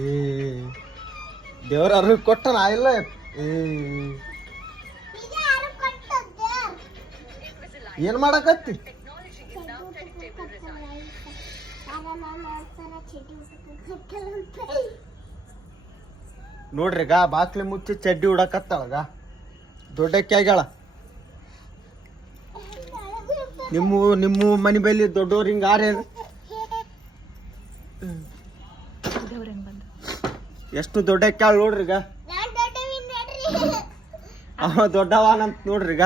ಏ ದೇವ್ರ ಅರ್ಹ ಕೊಟ್ಟನ ಇಲ್ಲ. ಏನ್ ಮಾಡಕತ್ತಿ? ನೋಡ್ರಿಗ ಬಾಕ್ಲಿ ಮುಚ್ಚಿ ಚಡ್ಡಿ ಉಡಕತ್ತಾಳಗ. ದೊಡ್ಡಕ್ಕೆ ಆಗ್ಯಾಳ. ನಿಮ್ಮ ಮನೆ ಬಲ್ಲಿ ದೊಡ್ಡವ್ರ ಹಿಂಗ ಆರೇನು? ಎಷ್ಟು ದೊಡ್ಡಕ್ಕೆ ಆಳ ನೋಡ್ರಿಗ. ಅವ ದೊಡ್ಡವನಂತ ನೋಡ್ರಿಗ.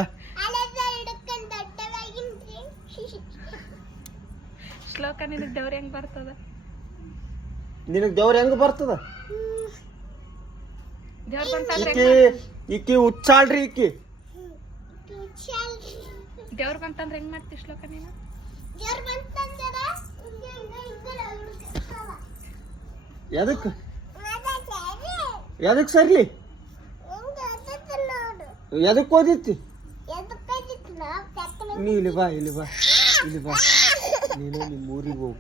ಶ್ಲೋಕ ನಿನಗ್ ದೇವ್ರ ಹೆಂಗ್ ಬರ್ತದ? ನಿನಗ್ ದೇವ್ರ ಹೆಂಗ ಬರ್ತದ? ಈಕಿ ಹುಚ್ಚಾಳ್ರಿ ಈಕಿ. ದೇವ್ರ ಬಂತಂದ್ರೆ ಹೆಂಗ್ ಮಾಡ್ತಿ ಶ್ಲೋಕ ನೀನು? ಎದಕ್ ಎದಕ್ ಸರ್ಲಿ? ಎದಕ್ ಓದಿತ್ತಿ? ನೀ ಇಲ್ಲಿ ಬಾ ಇಲ್ಲಿ ಬಾ ಇಲ್ಲಿ ಬಾ. ನೀನು ನಿಮ್ಮ ಊರಿಗೆ ಹೋಗು.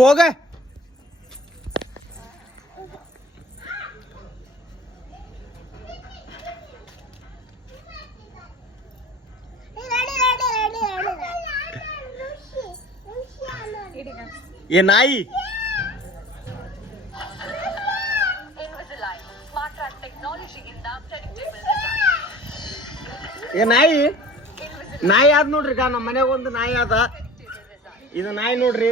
ಹೋಗ. ಏ ನಾಯಿ, ಏ ನಾಯಿ ನಾಯಿ ಆದ್ ನೋಡ್ರಿ. ನಮ್ಮ ಮನ್ಯಾಗ ಒಂದು ನಾಯಿ ಅದ. ಇದು ನಾಯಿ ನೋಡ್ರಿ.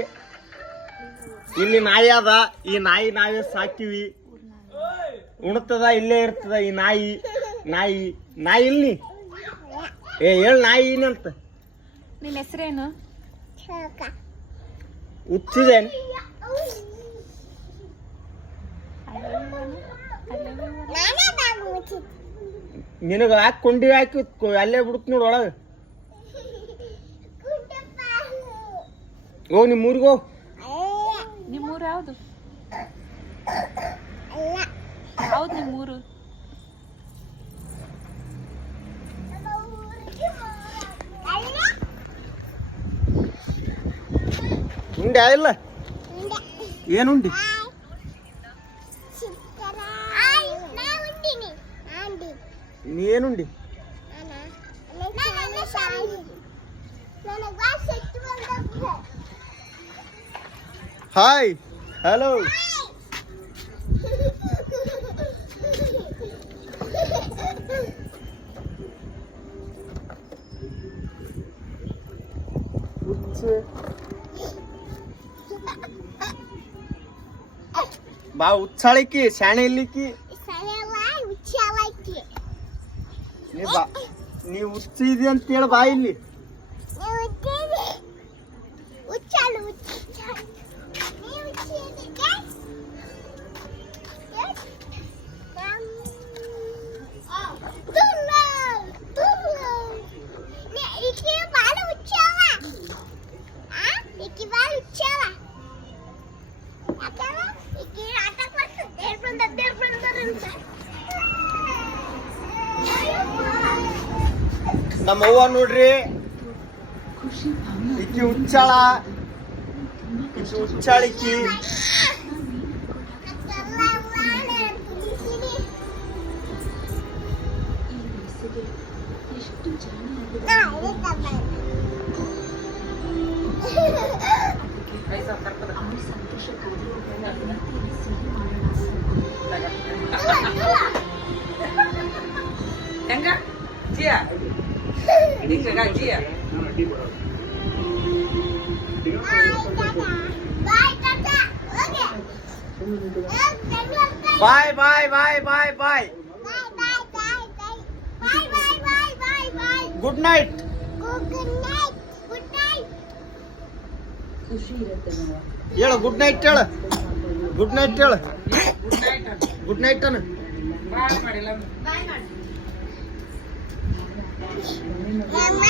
ಇಲ್ಲಿ ನಾಯಿ ಅದ. ಈ ನಾಯಿ ನಾವೇ ಸಾಕಿವಿ. ಉಣ್ತದ, ಇಲ್ಲೇ ಇರ್ತದ ಈ ನಾಯಿ. ನಾಯಿ ನಾಯಿ ಇಲ್ಲಿ. ಏ ಹೇಳ ನಾಯಿ ಏನಂತ? ನಿನ್ನ ಹೆಸರೇನು? ಹುಚ್ಚಿದೇನು? ನಿನಗ ಹಾಕಿ ಕೊಂಡಿ ಹಾಕಿ ಅಲ್ಲೇ ಬಿಡುತ್ತ ನೋಡು ಒಳಗ. ಹೋಗ್ ನಿಮ್ಮ ಊರಿಗೆ ಹೋಗ್. ನಿಮ್ಮೂರು ಯಾವುದು? ಯಾವ್ದು ನಿಮ್ಮೂರು? ಉಂಡೆ ಇಲ್ಲ? ಏನುಂಡಿ? ನೀ ಏನುಂಡಿ? Hi hello. ಬಾ ಉಚ್ಚಾಳಿಕಿ ಶಾಣೆ ಇಲ್ಲಿಕ್ಕಿ. ನೀ ಹುಚ್ಚಿದಿ ಅಂತ ಹೇಳ ಬಾ ಇಲ್ಲಿ. ನಮ್ಮ ಅವ್ವ ನೋಡ್ರಿ, ಇಕ್ಕಿ ಹುಚ್ಚಾಳ. ಇಕ್ಕಿ ಹುಚ್ಚಾಳಿಕ್ಕಿ. ಹೆಂಗ ಜಿಯಾ bye bye bye bye bye. Good night. ಹೇಳು ಗುಡ್ ನೈಟ್ ಹೇಳು. ಗುಡ್ ನೈಟ್ ಹೇಳು. ಗುಡ್ ನೈಟ್ ಅನ್ನ. Mama,